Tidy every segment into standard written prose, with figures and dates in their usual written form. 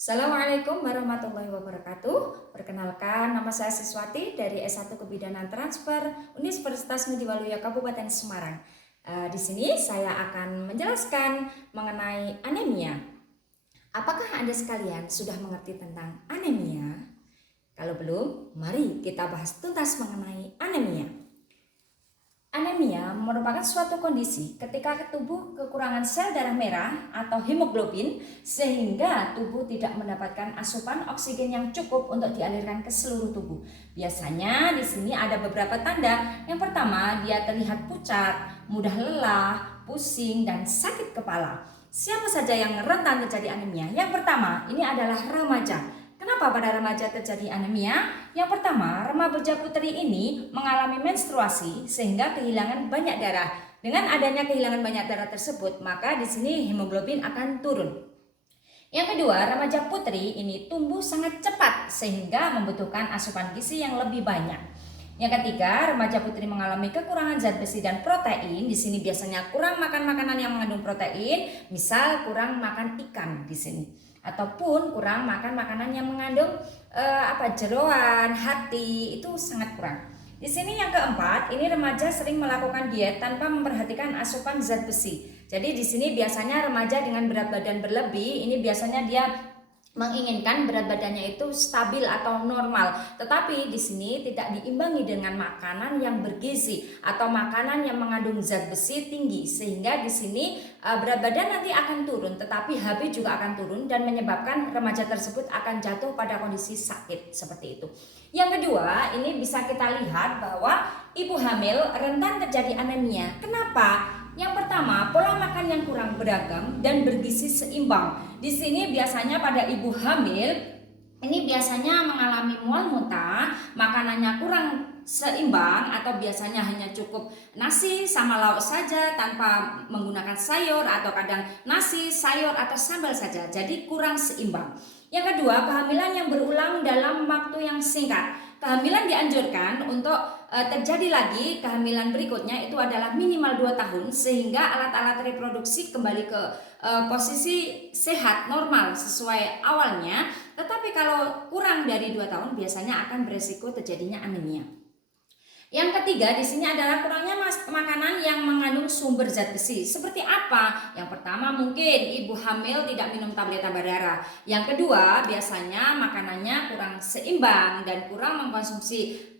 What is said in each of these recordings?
Assalamualaikum warahmatullahi wabarakatuh. Perkenalkan, nama saya Siswati dari S1 Kebidanan Transfer Universitas Ngudi Waluyo Kabupaten Semarang. Di sini saya akan menjelaskan mengenai anemia. Apakah Anda sekalian sudah mengerti tentang anemia? Kalau belum, mari kita bahas tuntas mengenai anemia. Anemia merupakan suatu kondisi ketika tubuh kekurangan sel darah merah atau hemoglobin sehingga tubuh tidak mendapatkan asupan oksigen yang cukup untuk dialirkan ke seluruh tubuh. Biasanya di sini ada beberapa tanda. Yang pertama, dia terlihat pucat, mudah lelah, pusing, dan sakit kepala. Siapa saja yang rentan terjadi anemia? Yang pertama, ini adalah remaja. Kenapa pada remaja terjadi anemia? Yang pertama, remaja putri ini mengalami menstruasi sehingga kehilangan banyak darah. Dengan adanya kehilangan banyak darah tersebut, maka di sini hemoglobin akan turun. Yang kedua, remaja putri ini tumbuh sangat cepat sehingga membutuhkan asupan gizi yang lebih banyak. Yang ketiga, remaja putri mengalami kekurangan zat besi dan protein. Di sini biasanya kurang makan makanan yang mengandung protein, misal kurang makan ikan di sini, ataupun kurang makan makanan yang mengandung jeroan, hati, itu sangat kurang. Di sini yang keempat, ini remaja sering melakukan diet tanpa memperhatikan asupan zat besi. Jadi di sini biasanya remaja dengan berat badan berlebih, ini biasanya dia menginginkan berat badannya itu stabil atau normal, tetapi di sini tidak diimbangi dengan makanan yang bergizi atau makanan yang mengandung zat besi tinggi, sehingga di sini berat badan nanti akan turun, tetapi HB juga akan turun dan menyebabkan remaja tersebut akan jatuh pada kondisi sakit seperti itu. Yang kedua, ini bisa kita lihat bahwa ibu hamil rentan terjadi anemia. Kenapa? Yang pertama, pola makan yang kurang beragam dan bergizi seimbang. Di sini biasanya pada ibu hamil ini biasanya mengalami mual muntah, makanannya kurang seimbang atau biasanya hanya cukup nasi sama lauk saja tanpa menggunakan sayur, atau kadang nasi, sayur atau sambal saja. Jadi kurang seimbang. Yang kedua, kehamilan yang berulang dalam waktu yang singkat. Kehamilan dianjurkan untuk terjadi lagi kehamilan berikutnya itu adalah minimal 2 tahun sehingga alat-alat reproduksi kembali ke posisi sehat normal sesuai awalnya. Tetapi kalau kurang dari 2 tahun biasanya akan beresiko terjadinya anemia. Yang ketiga, di sini adalah kurangnya makanan yang mengandung sumber zat besi. Seperti apa? Yang pertama, mungkin ibu hamil tidak minum tablet tambah darah. Yang kedua, biasanya makanannya kurang seimbang dan kurang mengkonsumsi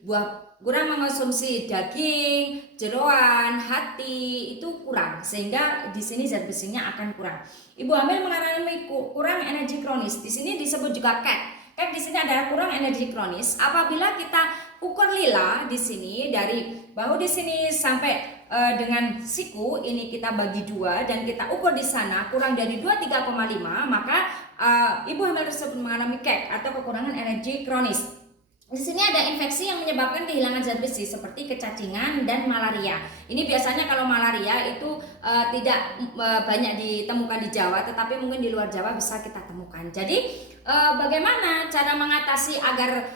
daging, jeroan, hati, itu kurang, sehingga di sini zat besinya akan kurang. Ibu hamil mengalami kurang energi kronis. Di sini disebut juga CAT. CAT di sini adalah kurang energi kronis. Apabila kita ukur lila di sini dari bahu di sini sampai dengan siku ini kita bagi 2 dan kita ukur di sana kurang dari 23,5, maka ibu hamil tersebut mengalami CAT atau kekurangan energi kronis. Di sini ada infeksi yang menyebabkan kehilangan zat besi seperti kecacingan dan malaria. Ini biasanya kalau malaria itu tidak banyak ditemukan di Jawa, tetapi mungkin di luar Jawa bisa kita temukan. Jadi bagaimana cara mengatasi agar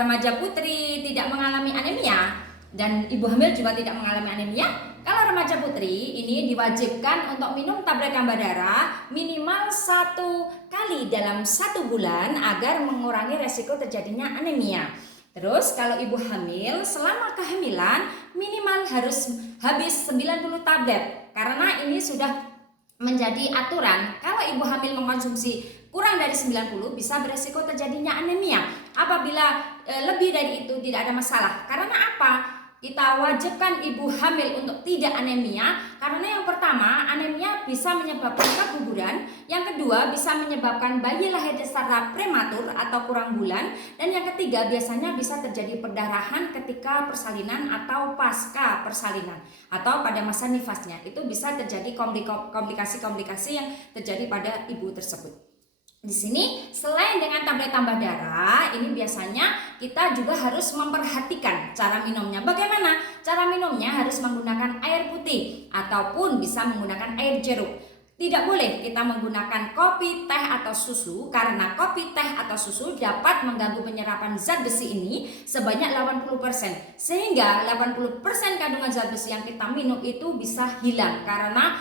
remaja putri tidak mengalami anemia dan ibu hamil juga tidak mengalami anemia? Kalau remaja putri ini diwajibkan untuk minum tablet tambah darah minimal 1 kali dalam 1 bulan agar mengurangi resiko terjadinya anemia. Terus kalau ibu hamil selama kehamilan minimal harus habis 90 tablet, karena ini sudah menjadi aturan. Kalau ibu hamil mengkonsumsi kurang dari 90 bisa beresiko terjadinya anemia. Apabila lebih dari itu tidak ada masalah. Karena apa? Kita wajibkan ibu hamil untuk tidak anemia karena yang pertama, anemia bisa menyebabkan keguguran, yang kedua bisa menyebabkan bayi lahir secara prematur atau kurang bulan, dan yang ketiga biasanya bisa terjadi perdarahan ketika persalinan atau pasca persalinan atau pada masa nifasnya. Itu bisa terjadi komplikasi-komplikasi yang terjadi pada ibu tersebut. Di sini selain dengan tablet tambah darah, ini biasanya kita juga harus memperhatikan cara minumnya. Bagaimana? Cara minumnya harus menggunakan air putih ataupun bisa menggunakan air jeruk. Tidak boleh kita menggunakan kopi, teh atau susu karena kopi, teh atau susu dapat mengganggu penyerapan zat besi ini sebanyak 80%. Sehingga 80% kandungan zat besi yang kita minum itu bisa hilang karena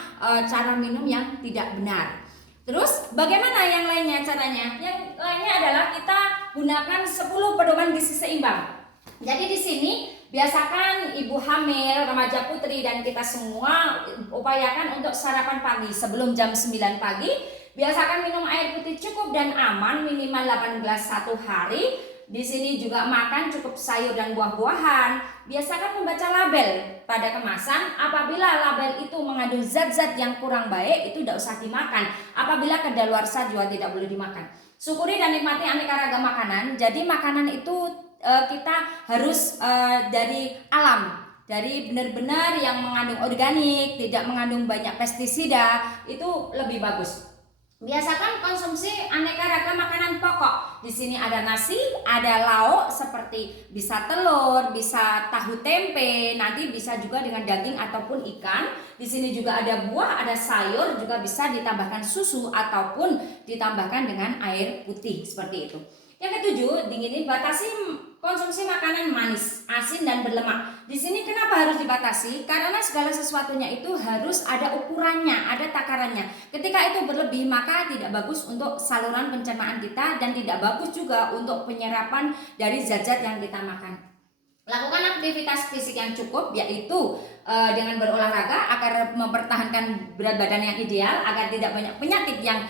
cara minum yang tidak benar. Terus bagaimana yang lainnya caranya? Yang lainnya adalah kita gunakan 10 pedoman gizi seimbang. Jadi di sini biasakan ibu hamil, remaja putri dan kita semua upayakan untuk sarapan pagi sebelum jam 9 pagi. Biasakan minum air putih cukup dan aman minimal 8 gelas satu hari. Di sini juga makan cukup sayur dan buah-buahan. Biasakan membaca label pada kemasan. Apabila label itu mengandung zat-zat yang kurang baik, itu tidak usah dimakan. Apabila kadaluarsa juga tidak boleh dimakan. Syukuri dan nikmati aneka ragam makanan. Jadi makanan itu kita harus dari alam, dari benar-benar yang mengandung organik, tidak mengandung banyak pestisida, itu lebih bagus. Biasakan konsumsi aneka ragam makanan pokok. Di sini ada nasi, ada lauk seperti bisa telur, bisa tahu tempe, nanti bisa juga dengan daging ataupun ikan. Di sini juga ada buah, ada sayur, juga bisa ditambahkan susu ataupun ditambahkan dengan air putih seperti itu. Yang ketujuh, dinginin batasi konsumsi makanan manis, asin dan berlemak. Di sini kenapa harus dibatasi? Karena segala sesuatunya itu harus ada ukurannya, ada takarannya. Ketika itu berlebih maka tidak bagus untuk saluran pencernaan kita dan tidak bagus juga untuk penyerapan dari zat-zat yang kita makan. Lakukan aktivitas fisik yang cukup, yaitu dengan berolahraga agar mempertahankan berat badan yang ideal, agar tidak banyak penyakit yang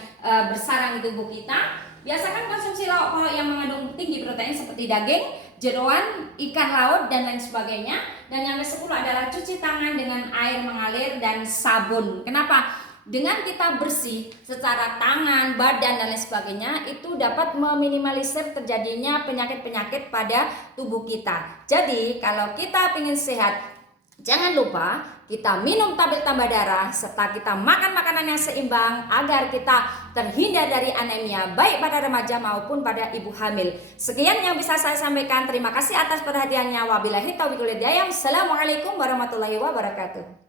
bersarang di tubuh kita. Biasakan konsumsi lauk pauk yang mengandung tinggi protein seperti daging, jeroan, ikan laut dan lain sebagainya. Dan yang ke-10 adalah cuci tangan dengan air mengalir dan sabun. Kenapa? Dengan kita bersih secara tangan, badan dan lain sebagainya, itu dapat meminimalisir terjadinya penyakit-penyakit pada tubuh kita. Jadi kalau kita ingin sehat, jangan lupa kita minum tablet tambah darah serta kita makan makanan yang seimbang agar kita terhindar dari anemia baik pada remaja maupun pada ibu hamil. Sekian yang bisa saya sampaikan. Terima kasih atas perhatiannya. Wabillahi taufiq wal hidayah. Assalamualaikum warahmatullahi wabarakatuh.